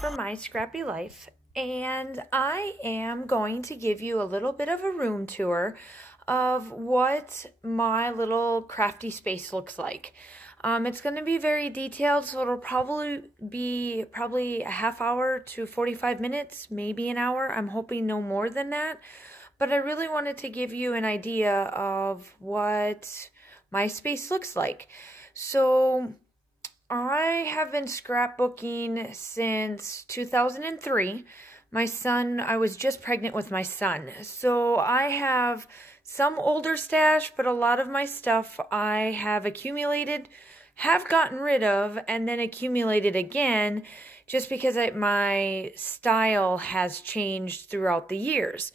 from My Scrappy Life, and I am going to give you a little bit of a room tour of what my little crafty space looks like. It's going to be very detailed, so it'll probably be a half hour to 45 minutes, maybe an hour. I'm hoping no more than that, but I really wanted to give you an idea of what my space looks like. So I have been scrapbooking since 2003. I was just pregnant with my son. So I have some older stash, but a lot of my stuff I have accumulated, have gotten rid of, and then accumulated again just because my style has changed throughout the years.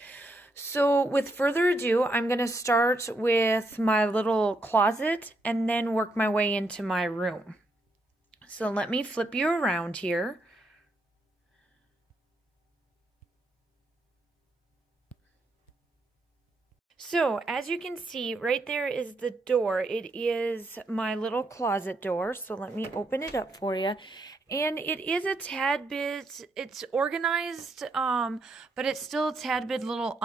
So with further ado, I'm going to start with my little closet and then work my way into my room. So let me flip you around here. So as you can see, right there is the door. It is my little closet door. So let me open it up for you. And it is a tad bit, it's organized, but it's still a tad bit little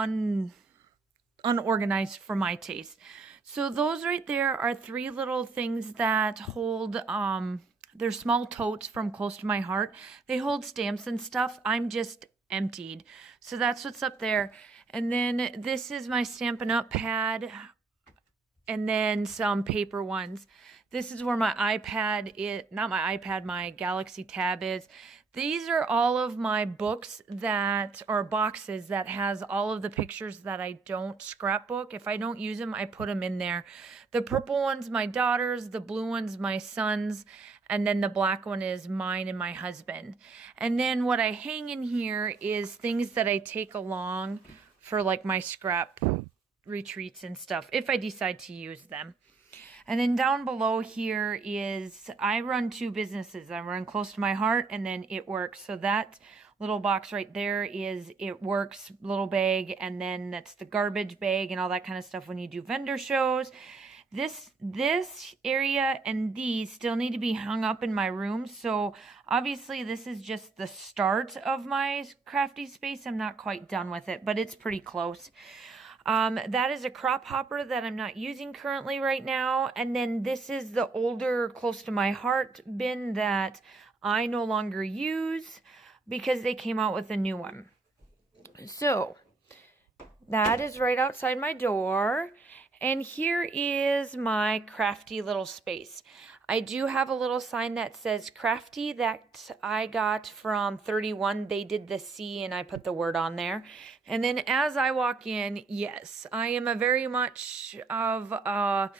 unorganized for my taste. So those right there are three little things that hold, they're small totes from close to my heart. They hold stamps and stuff. I'm just emptied. So that's what's up there. And then this is my Stampin' Up! Pad. And then some paper ones. This is where my iPad not my iPad, my Galaxy Tab is. These are all of my books or boxes that has all of the pictures that I don't scrapbook. If I don't use them, I put them in there. The purple one's my daughter's, the blue one's my son's, and then the black one is mine and my husband. And then what I hang in here is things that I take along for like my scrap retreats and stuff, if I decide to use them. And then down below here is, I run two businesses. I run Close to My Heart and then It Works. So that little box right there is It Works little bag, and then that's the garbage bag and all that kind of stuff when you do vendor shows. This area and these still need to be hung up in my room. So obviously this is just the start of my crafty space. I'm not quite done with it, but it's pretty close. That is a crop hopper that I'm not using currently right now. And then this is the older Close to My Heart bin that I no longer use because they came out with a new one. So that is right outside my door. And here is my crafty little space. I do have a little sign that says crafty that I got from 31. They did the C and I put the word on there. And then as I walk in, yes, I am a very much of a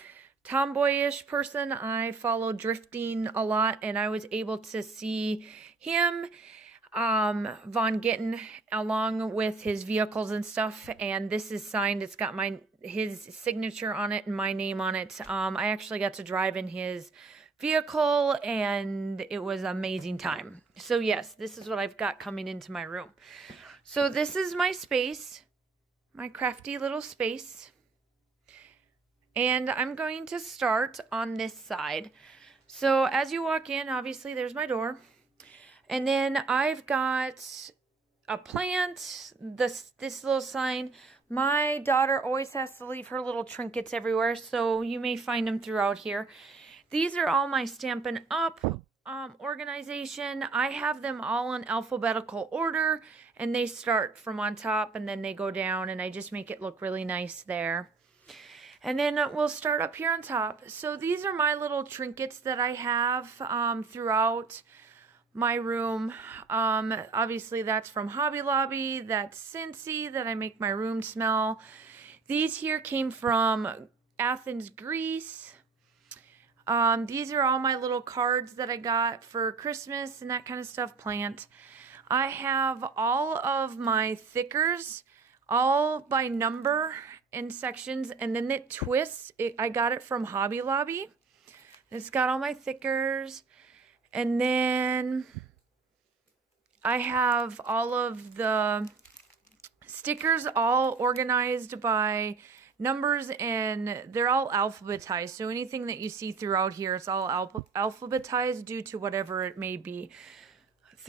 tomboyish person. I follow drifting a lot, and I was able to see him, Von Gittin, along with his vehicles and stuff. And this is signed. It's got his signature on it and my name on it. I actually got to drive in his vehicle and it was an amazing time. So yes, this is what I've got coming into my room. So this is my space, my crafty little space. And I'm going to start on this side. So as you walk in, obviously there's my door. And then I've got a plant, this little sign. My daughter always has to leave her little trinkets everywhere, so you may find them throughout here. These are all my Stampin' Up! Organization. I have them all in alphabetical order, and they start from on top, and then they go down, and I just make it look really nice there. And then we'll start up here on top. So these are my little trinkets that I have throughout my room. Obviously that's from Hobby Lobby. That's Scentsy that I make my room smell. These here came from Athens, Greece. These are all my little cards that I got for Christmas and that kind of stuff. Plant. I have all of my thickers all by number in sections, and then it twists. I got it from Hobby Lobby. It's got all my thickers. And then I have all of the stickers all organized by numbers, and they're all alphabetized. So anything that you see throughout here, it's all alphabetized due to whatever it may be.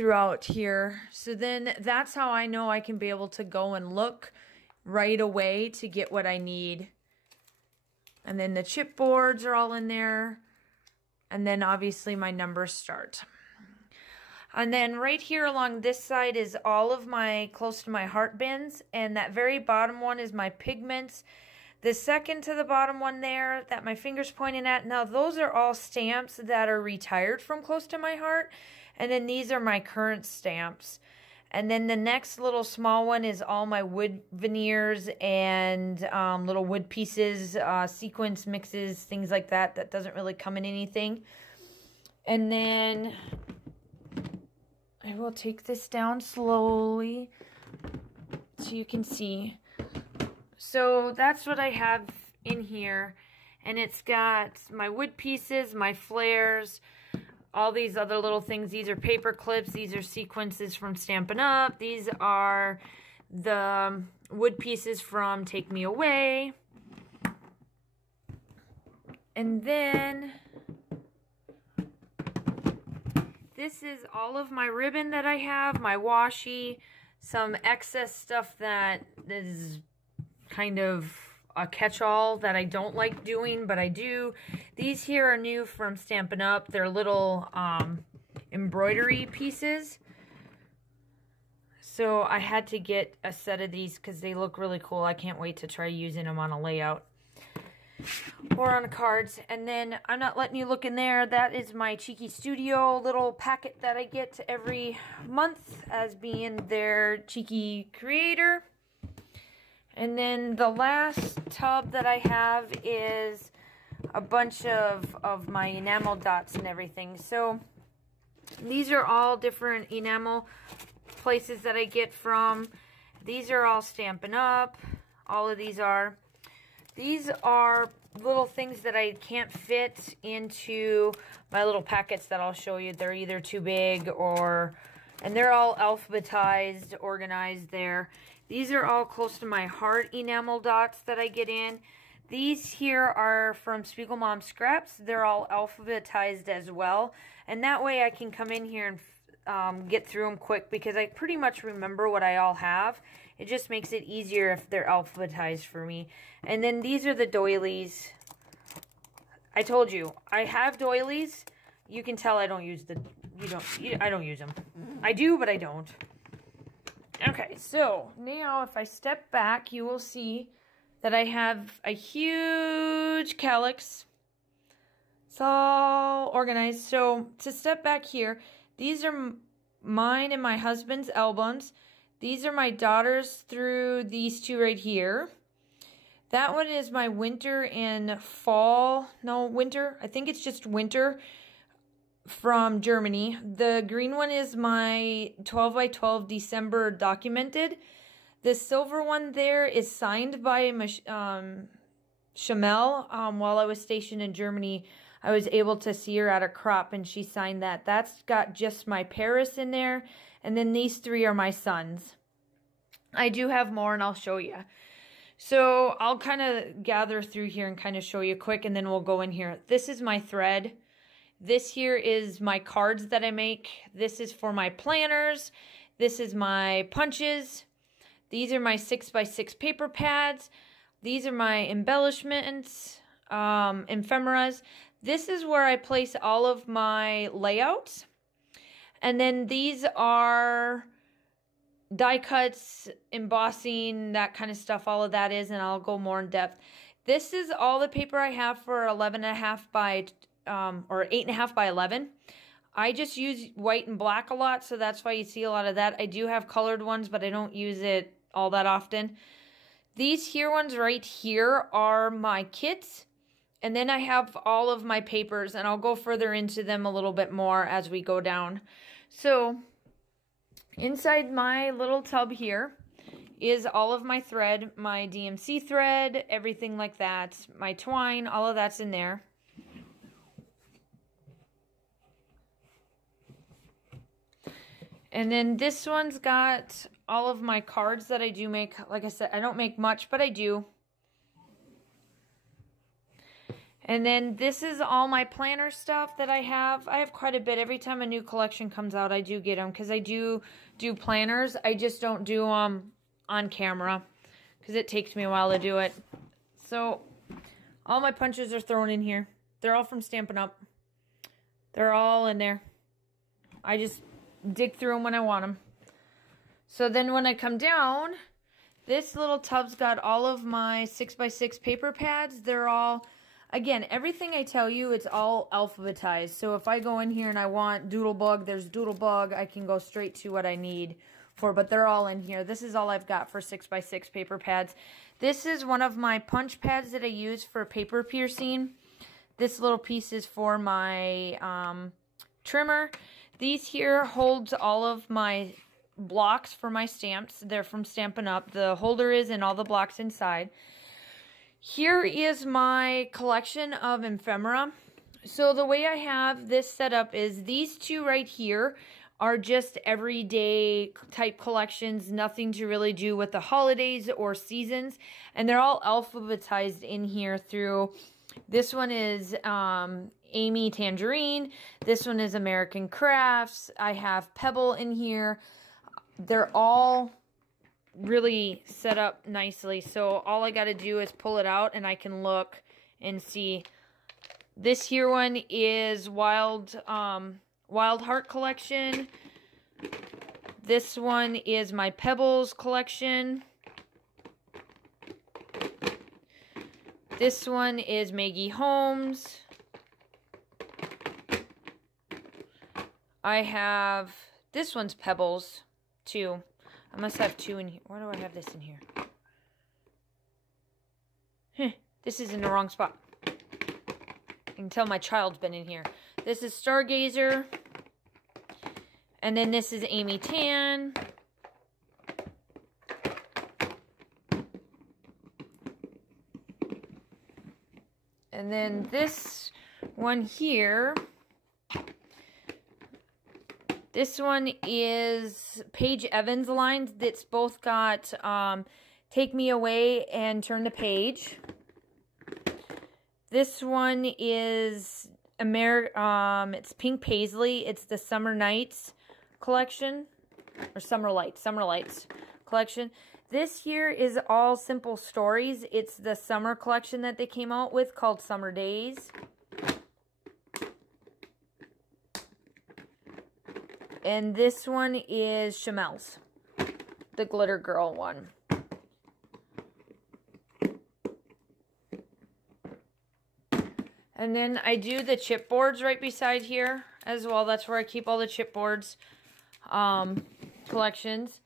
throughout here. So then that's how I know I can be able to go and look right away to get what I need. And then the chipboards are all in there. And then obviously my numbers start. And then right here along this side is all of my close to my heart bins. And that very bottom one is my pigments. The second to the bottom one there that my finger's pointing at, now those are all stamps that are retired from close to my heart. And then these are my current stamps. And then the next little small one is all my wood veneers and little wood pieces, sequence mixes, things like that. That doesn't really come in anything. And then I will take this down slowly so you can see. So that's what I have in here. And it's got my wood pieces, my flares, all these other little things. These are paper clips. These are sequences from Stampin' Up. These are the wood pieces from Take Me Away. And then this is all of my ribbon that I have, my washi, some excess stuff that is kind of a catch-all that I don't like doing, but I do. These here are new from Stampin' Up. They're little embroidery pieces. So I had to get a set of these because they look really cool. I can't wait to try using them on a layout or on cards. And then I'm not letting you look in there. That is my Cheeky Studio little packet that I get every month as being their Cheeky creator. And then the last tub that I have is a bunch of my enamel dots and everything. So these are all different enamel places that I get from. These are all Stampin' Up. All of these are. These are little things that I can't fit into my little packets that I'll show you. They're either too big or... And they're all alphabetized, organized there. These are all close to my heart enamel dots that I get in. These here are from Spiegel Mom Scraps. They're all alphabetized as well. And that way I can come in here and get through them quick because I pretty much remember what I all have. It just makes it easier if they're alphabetized for me. And then these are the doilies. I told you, I have doilies. You can tell I don't use I don't use them. I do, but I don't. Okay, so now if I step back, you will see that I have a huge calyx. It's all organized. So to step back here, these are mine and my husband's albums. These are my daughter's through these two right here. That one is my winter and fall. No, winter. I think it's just winter from Germany. The green one is my 12 by 12 December documented. The silver one there is signed by Chamel. While I was stationed in Germany, I was able to see her at a crop and she signed that. That's got just my Paris in there. And then these three are my sons. I do have more and I'll show you. So I'll kind of gather through here and kind of show you quick and then we'll go in here. This is my thread. This here is my cards that I make. This is for my planners. This is my punches. These are my 6x6 paper pads. These are my embellishments, ephemeras. This is where I place all of my layouts. And then these are die cuts, embossing, that kind of stuff. All of that is, and I'll go more in depth. This is all the paper I have for 11.5 by or 8.5 by 11. I just use white and black a lot, so that's why you see a lot of that. I do have colored ones, but I don't use it all that often. These here ones right here are my kits, and then I have all of my papers, and I'll go further into them a little bit more as we go down. So inside my little tub here is all of my thread, my DMC thread, everything like that, my twine, all of that's in there. And then this one's got all of my cards that I do make. Like I said, I don't make much, but I do. And then this is all my planner stuff that I have. I have quite a bit. Every time a new collection comes out, I do get them because I do planners. I just don't do them on camera because it takes me a while to do it. So all my punches are thrown in here. They're all from Stampin' Up. They're all in there. I just dig through them when I want them. So then when I come down, this little tub's got all of my 6x6 paper pads. They're all, again, everything I tell you, it's all alphabetized. So if I go in here and I want Doodlebug, there's Doodlebug. I can go straight to what I need for, but they're all in here. This is all I've got for 6x6 paper pads. This is one of my punch pads that I use for paper piercing. This little piece is for my trimmer. These here holds all of my blocks for my stamps. They're from Stampin' Up. The holder is and all the blocks inside. Here is my collection of ephemera. So the way I have this set up is these two right here are just everyday type collections, nothing to really do with the holidays or seasons, and they're all alphabetized in here through, this one is Amy Tangerine, this one is American Crafts, I have Pebble in here. They're all really set up nicely, so all I got to do is pull it out and I can look and see. This here one is Wild Heart collection. This one is my Pebbles collection. This one is Maggie Holmes. I have, this one's Pebbles too. I must have two in here. Why do I have this in here? This is in the wrong spot. I can tell my child's been in here. This is Stargazer. And then this is Amy Tan. And then this one here, this one is Paige Evans lines. That's both got Take Me Away and Turn the Page. This one is it's Pink Paisley. It's the Summer Nights collection, or Summer Lights collection. This here is all simple stories. It's the summer collection that they came out with called Summer Days. And this one is Chamel's, the Glitter Girl one. And then I do the chipboards right beside here as well. That's where I keep all the chipboards collections.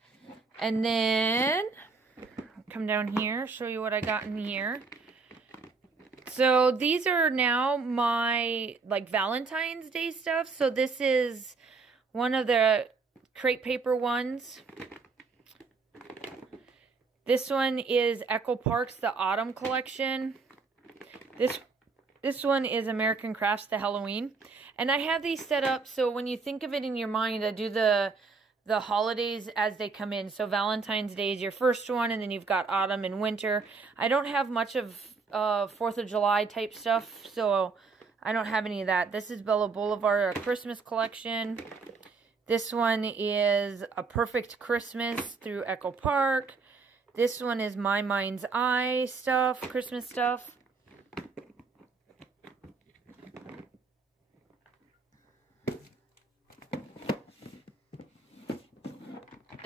And then come down here, show you what I got in here. So these are now my like Valentine's Day stuff. So this is one of the crepe paper ones. This one is Echo Park's The Autumn collection. This one is American Crafts, the Halloween. And I have these set up so when you think of it in your mind, I do the holidays as they come in. So Valentine's Day is your first one, and then you've got autumn and winter. I don't have much of 4th of July type stuff, so I don't have any of that. This is Bella Boulevard, a Christmas collection. This one is A Perfect Christmas through Echo Park. This one is My Mind's Eye stuff, Christmas stuff.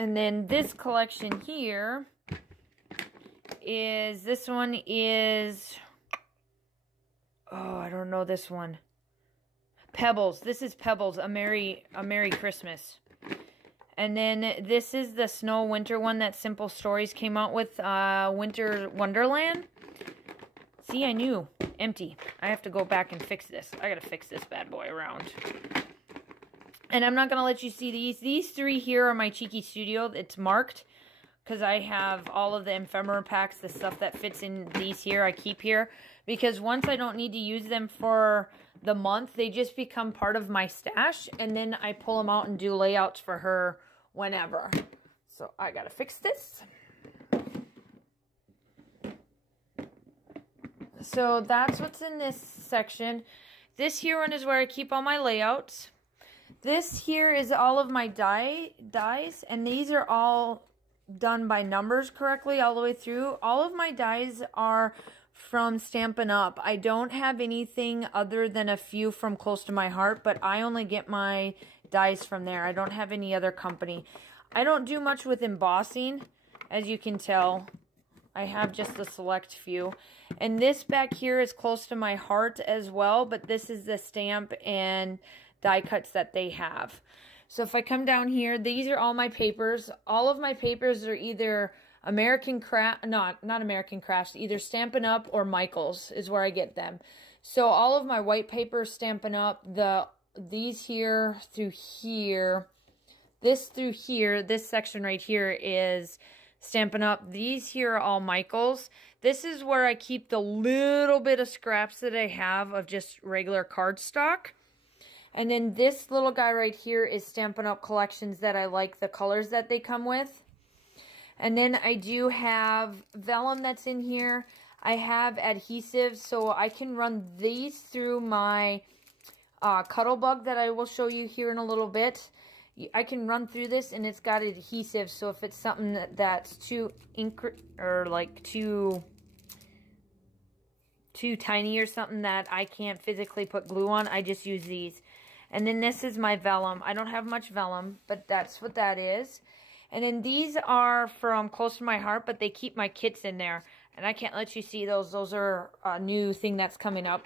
And then this collection here is, this one is, oh, I don't know this one. Pebbles. This is Pebbles, A Merry Christmas. And then this is the Snow Winter one that Simple Stories came out with, Winter Wonderland. See, I knew. Empty. I have to go back and fix this. I gotta fix this bad boy around. And I'm not going to let you see these. These three here are my Cheeky Studio. It's marked because I have all of the ephemera packs, the stuff that fits in these here, I keep here. Because once I don't need to use them for the month, they just become part of my stash. And then I pull them out and do layouts for her whenever. So I got to fix this. So that's what's in this section. This here one is where I keep all my layouts. This here is all of my dies, and these are all done by numbers correctly all the way through. All of my dies are from Stampin' Up. I don't have anything other than a few from Close to My Heart, but I only get my dies from there. I don't have any other company. I don't do much with embossing, as you can tell. I have just a select few. And this back here is Close to My Heart as well, but this is the stamp and die cuts that they have. So if I come down here, these are all my papers. All of my papers are either American Craft, not American Crafts, either Stampin' Up or Michaels is where I get them. So all of my white papers Stampin' Up, these here through here, this through here, this section right here is Stampin' Up. These here are all Michaels. This is where I keep the little bit of scraps that I have of just regular cardstock. And then this little guy right here is Stampin' Up Collections that I like the colors that they come with. And then I do have vellum that's in here. I have adhesives, so I can run these through my Cuttlebug that I will show you here in a little bit. I can run through this, and it's got adhesive, so if it's something that's too too tiny or something that I can't physically put glue on, I just use these. And then this is my vellum. I don't have much vellum, but that's what that is. And then these are from Close to My Heart, but they keep my kits in there. And I can't let you see those. Those are a new thing that's coming up.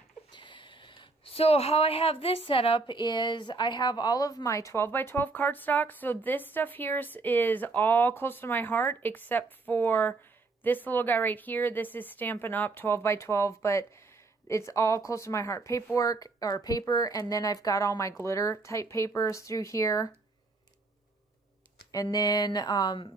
So how I have this set up is I have all of my 12 by 12 cardstock. So this stuff here is all Close to My Heart, except for this little guy right here. This is Stampin' Up 12 by 12, but it's all Close to My Heart paperwork or paper. And then I've got all my glitter type papers through here. And then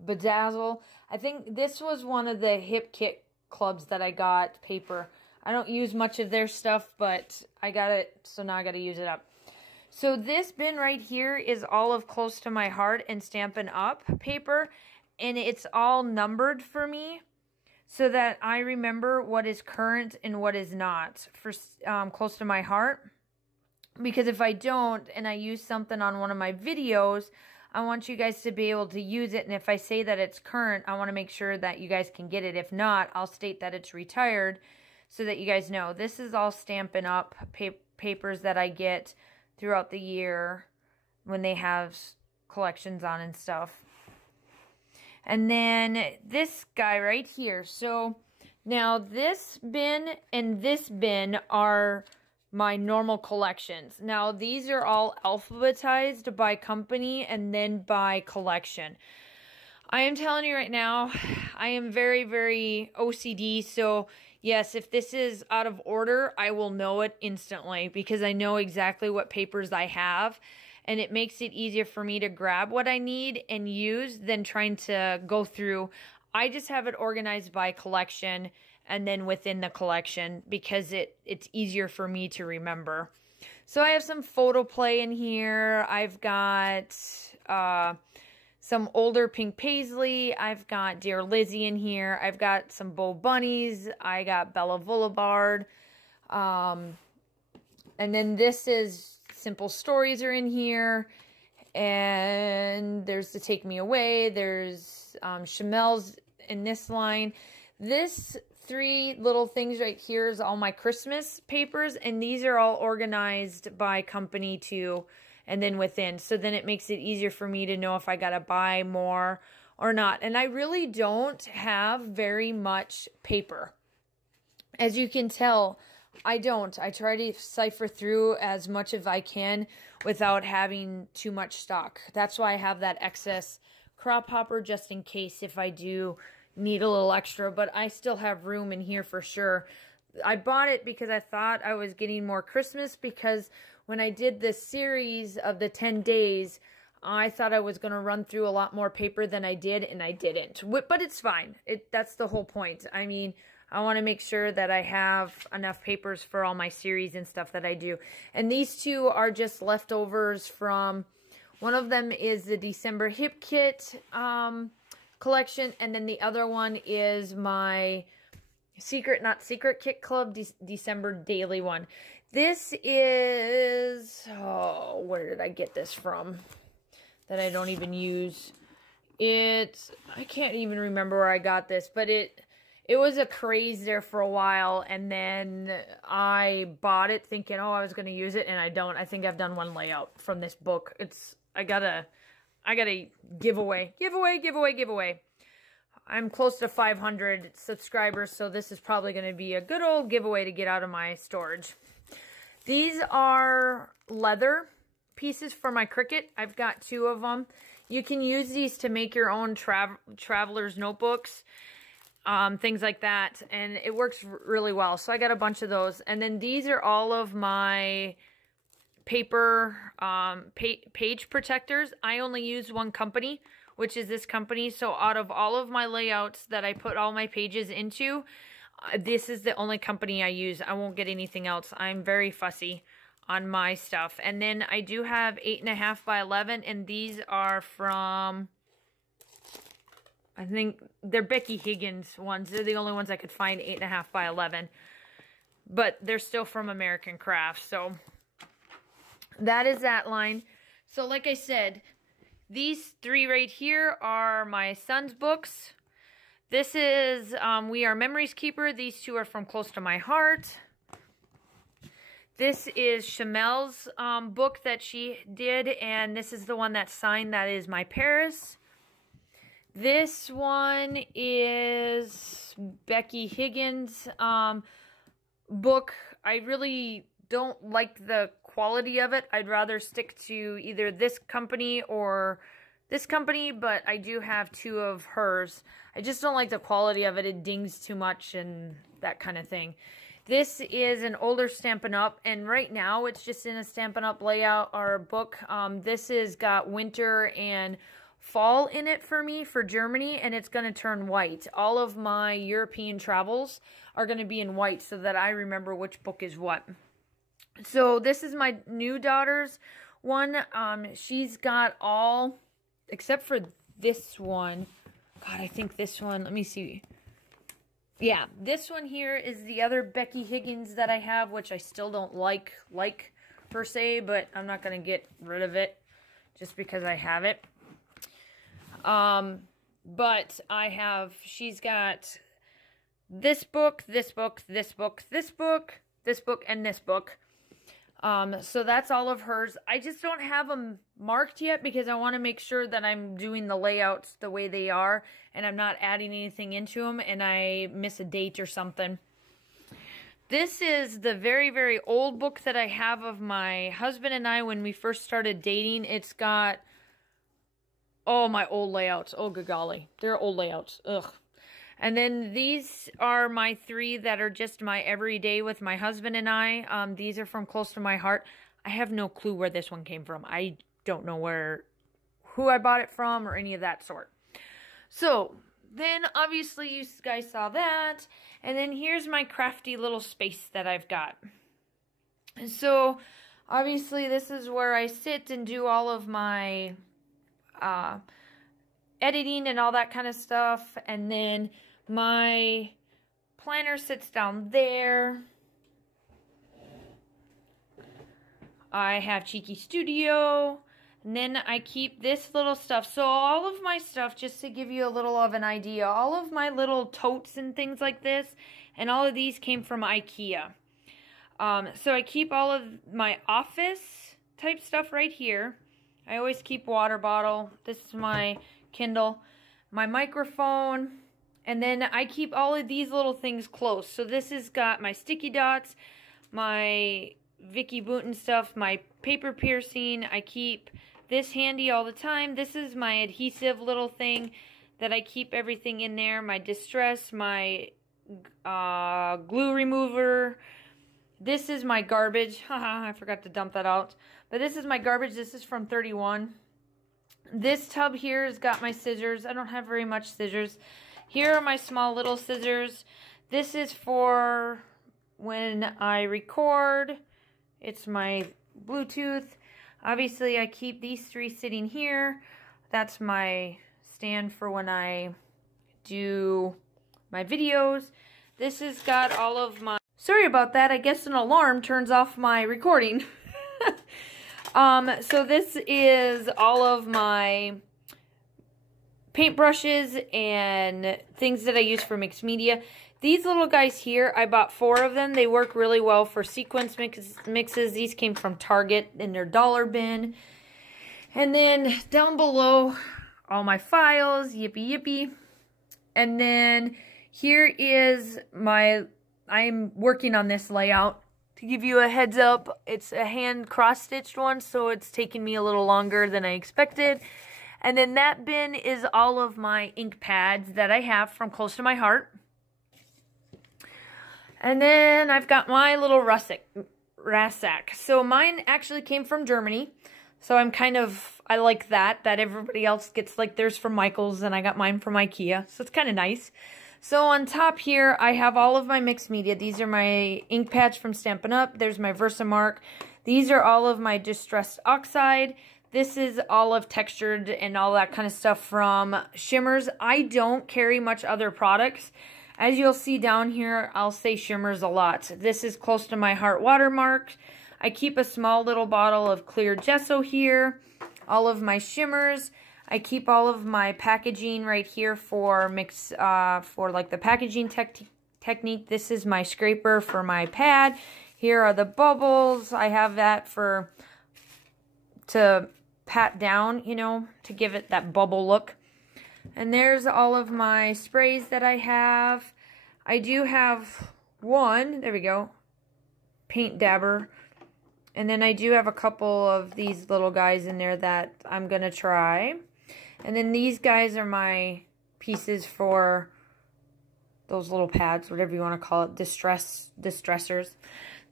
Bedazzle. I think this was one of the Hip Kit clubs that I got paper. I don't use much of their stuff, but I got it, so now I got to use it up. So this bin right here is all of Close to My Heart and Stampin' Up paper, and it's all numbered for me so that I remember what is current and what is not for Close to My Heart. Because if I don't, and I use something on one of my videos, I want you guys to be able to use it, and if I say that it's current, I want to make sure that you guys can get it. If not, I'll state that it's retired so that you guys know. This is all Stampin' Up papers that I get throughout the year when they have collections on and stuff. And then this guy right here. So now this bin and this bin are my normal collections. Now these are all alphabetized by company and then by collection. I am telling you right now, I am very, very OCD. So yes, if this is out of order, I will know it instantly because I know exactly what papers I have. And it makes it easier for me to grab what I need and use than trying to go through. I just have it organized by collection and then within the collection because it's easier for me to remember. So I have some photo play in here. I've got some older Pink Paisley. I've got Dear Lizzie in here. I've got some Bo Bunnies. I got Bella Boulevard. And then this is Simple Stories are in here. And there's the Take Me Away. There's Chamel's in this line. This three little things right here is all my Christmas papers, and these are all organized by company too, and then within. So then it makes it easier for me to know if I gotta buy more or not. And I really don't have very much paper. As you can tell, I don't. I try to cipher through as much as I can without having too much stock. That's why I have that excess crop hopper just in case if I do need a little extra, but I still have room in here for sure. I bought it because I thought I was getting more Christmas, because when I did this series of the 10 days, I thought I was going to run through a lot more paper than I did, and I didn't. But it's fine. That's the whole point. I mean, I want to make sure that I have enough papers for all my series and stuff that I do. And these two are just leftovers from, one of them is the December Hip Kit collection, and then the other one is my Secret Not Secret Kit Club December daily one. This is, oh, where did I get this from that I don't even use? I can't even remember where I got this, but it was a craze there for a while, and then I bought it thinking, oh, I was going to use it, and I don't. I think I've done one layout from this book. I gotta give away. I'm close to 500 subscribers, so this is probably going to be a good old giveaway to get out of my storage. These are leather pieces for my Cricut. I've got 2 of them. You can use these to make your own traveler's notebooks, things like that, and it works really well. So I got a bunch of those. And then these are all of my paper page protectors. I only use one company, which is this company. So out of all of my layouts that I put all my pages into, this is the only company I use. I won't get anything else. I'm very fussy on my stuff. And then I do have 8.5 by 11, and these are from, I think they're Becky Higgins ones. They're the only ones I could find 8.5 by 11, but they're still from American Crafts. So that is that line. So like I said, these 3 right here are my son's books. This is We Are Memories Keeper. These 2 are from Close to My Heart. This is Chamel's book that she did, and this is the one that's signed. That is My Paris. This one is Becky Higgins' book. I really don't like the quality of it. I'd rather stick to either this company or this company, but I do have 2 of hers. I just don't like the quality of it. It dings too much and that kind of thing. This is an older Stampin' Up, and right now it's just in a Stampin' Up layout or book. This has got winter and fall in it for me for Germany, and it's going to turn white. All of my European travels are going to be in white so that I remember which book is what. So this is my new daughter's one. She's got all, except for this one. God, I think this one, let me see. Yeah, this one here is the other Becky Higgins that I have, which I still don't like per se, but I'm not going to get rid of it just because I have it. But she's got this book, this book, this book, this book, this book, and this book. So that's all of hers. I just don't have them marked yet because I want to make sure that I'm doing the layouts the way they are and I'm not adding anything into them and I miss a date or something. This is the very, very old book that I have of my husband and I when we first started dating. It's got, oh, my old layouts. Oh, good golly. They're old layouts. Ugh. And then these are my 3 that are just my everyday with my husband and I. These are from Close to My Heart. I have no clue where this one came from. I don't know who I bought it from or any of that sort. So then obviously you guys saw that. And then here's my crafty little space that I've got. So obviously this is where I sit and do all of my editing and all that kind of stuff. And then my planner sits down there. I have Cheeky Studio. And then I keep this little stuff. So all of my stuff, just to give you a little of an idea, all of my little totes and things like this, and all of these came from IKEA. So I keep all of my office type stuff right here. I always keep water bottle. This is my Kindle, my microphone, and then I keep all of these little things close. So this has got my sticky dots, my Vicky Booten stuff, my paper piercing. I keep this handy all the time. This is my adhesive little thing that I keep everything in there. My distress, my glue remover. This is my garbage. Haha, I forgot to dump that out. But this is my garbage. This is from 31. This tub here has got my scissors. I don't have very much scissors. Here are my small little scissors. This is for when I record. It's my Bluetooth. Obviously, I keep these 3 sitting here. That's my stand for when I do my videos. This has got all of my... Sorry about that. I guess an alarm turns off my recording. So this is all of my paintbrushes and things that I use for mixed media. These little guys here, I bought 4 of them. They work really well for sequence mixes. These came from Target in their dollar bin. And then down below, all my files, yippee yippee. And then here is I'm working on this layout. To give you a heads up, it's a hand cross-stitched one, so it's taking me a little longer than I expected. And then that bin is all of my ink pads that I have from Close to My Heart. And then I've got my little Rassack. So mine actually came from Germany. So I like that everybody else gets like theirs from Michael's and I got mine from IKEA. So it's kind of nice. So on top here, I have all of my mixed media. These are my ink pads from Stampin' Up. There's my Versamark. These are all of my Distressed Oxide. This is all of Textured and all that kind of stuff from Shimmers. I don't carry much other products. As you'll see down here, I'll say Shimmers a lot. This is Close to My Heart watermark. I keep a small little bottle of clear gesso here. All of my Shimmers. I keep all of my packaging right here for like the packaging technique. This is my scraper for my pad. Here are the bubbles. I have that to pat down, you know, to give it that bubble look. And there's all of my sprays that I have. I do have one, there we go, paint dabber. And then I do have a couple of these little guys in there that I'm going to try. And then these guys are my pieces for those little pads, whatever you want to call it, distressors.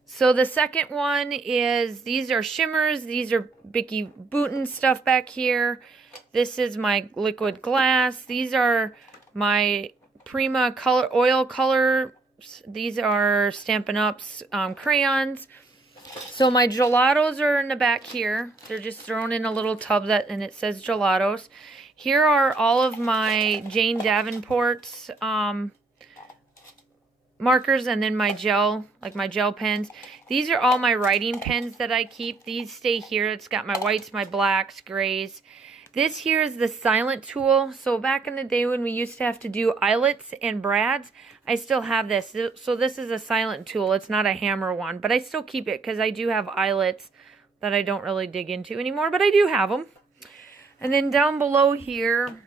So the second one is, these are Shimmers. These are Bicky Booten stuff back here. This is my liquid glass. These are my Prima oil colors. These are Stampin' Up's crayons. So my gelatos are in the back here. They're just thrown in a little tub and it says gelatos. Here are all of my Jane Davenport's markers and then my gel, like my gel pens. These are all my writing pens that I keep. These stay here. It's got my whites, my blacks, grays. This here is the silent tool. So back in the day when we used to have to do eyelets and brads, I still have this. So this is a silent tool. It's not a hammer one, but I still keep it because I do have eyelets that I don't really dig into anymore, but I do have them. And then down below here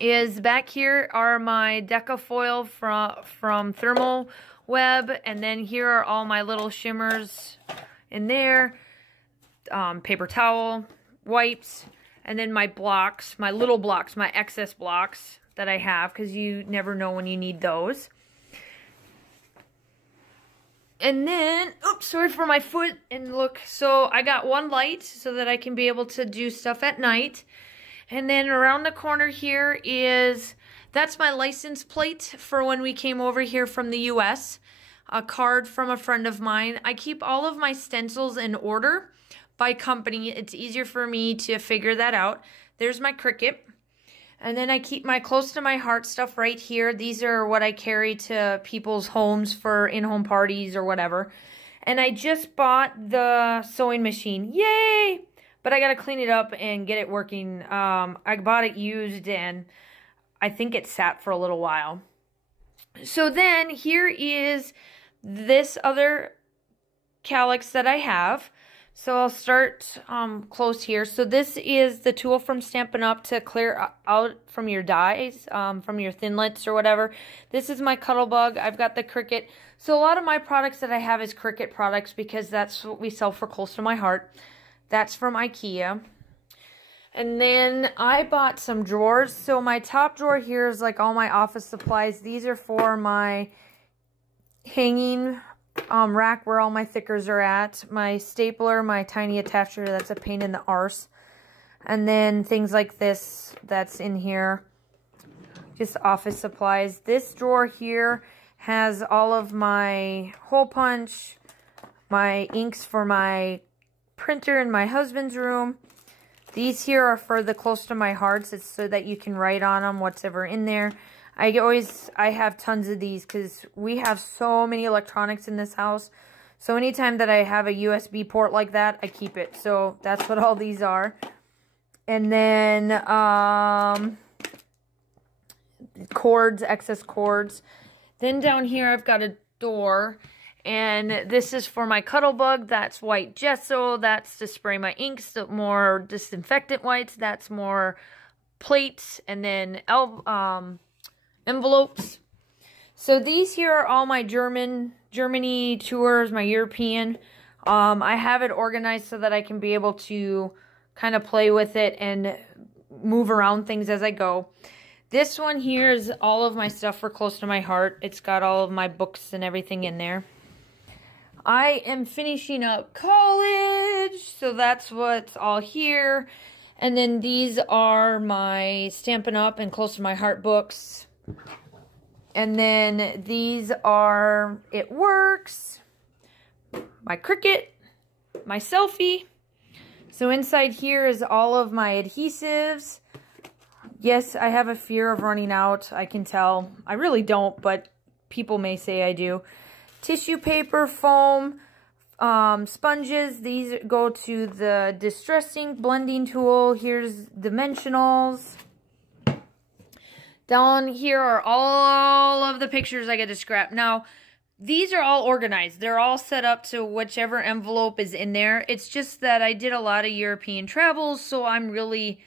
is, back here are my Decafoil from Thermal Web, and then here are all my little shimmers in there, paper towel, wipes, and then my blocks, my little blocks, my excess blocks that I have, because you never know when you need those. And then, oops, sorry for my foot, and look, so I got one light so that I can be able to do stuff at night. And then around the corner here that's my license plate for when we came over here from the US. A card from a friend of mine. I keep all of my stencils in order by company. It's easier for me to figure that out. There's my Cricut. And then I keep my Close to My Heart stuff right here. These are what I carry to people's homes for in-home parties or whatever. And I just bought the sewing machine. Yay! But I got to clean it up and get it working. I bought it used and I think it sat for a little while. So then here is this other calyx that I have. So I'll start close here. So this is the tool from Stampin' Up to clear out from your dies, from your thinlits or whatever. This is my Cuttlebug. I've got the Cricut. So a lot of my products that I have is Cricut products because that's what we sell for Close to My Heart. That's from IKEA. And then I bought some drawers. So my top drawer here is like all my office supplies. These are for my hanging rack where all my thickers are at. My stapler, my tiny attacher, that's a pain in the arse. And then things like this, that's in here. Just office supplies. This drawer here has all of my hole punch, my inks for my printer in my husband's room. These here are for the close to my hearts. It's so that you can write on them whatever in there. I have tons of these because we have so many electronics in this house. So anytime that I have a USB port like that, I keep it. So that's what all these are. And then cords, excess cords. Then down here I've got a door. And this is for my cuddle bug. That's white gesso. That's to spray my inks, more disinfectant whites. That's more plates. And then envelopes. So these here are all my Germany tours, my European. I have it organized so that I can be able to kind of play with it and move around things as I go. This one here is all of my stuff for close to my heart. It's got all of my books and everything in there. I am finishing up college, so that's what's all here. And then these are my Stampin' Up! And Close to My Heart books. And then these are It Works, my Cricut, my Selfie. So inside here is all of my adhesives. Yes, I have a fear of running out, I can tell. I really don't, but people may say I do. Tissue paper, foam, sponges. These go to the Distress Ink blending tool. Here's dimensionals. Down here are all of the pictures I get to scrap. Now, these are all organized. They're all set up to whichever envelope is in there. It's just that I did a lot of European travels, so I'm really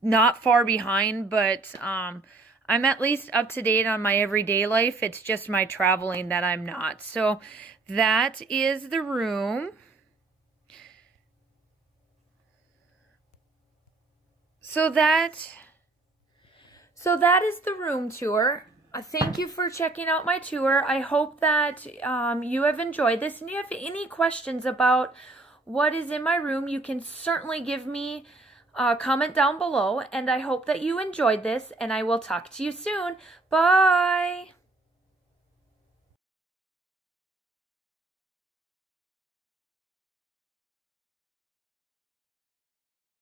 not far behind, but I'm at least up to date on my everyday life. It's just my traveling that I'm not. So that is the room. So that is the room tour. Thank you for checking out my tour. I hope that you have enjoyed this. And if you have any questions about what is in my room, you can certainly give me a comment down below. And I hope that you enjoyed this, and I will talk to you soon. Bye!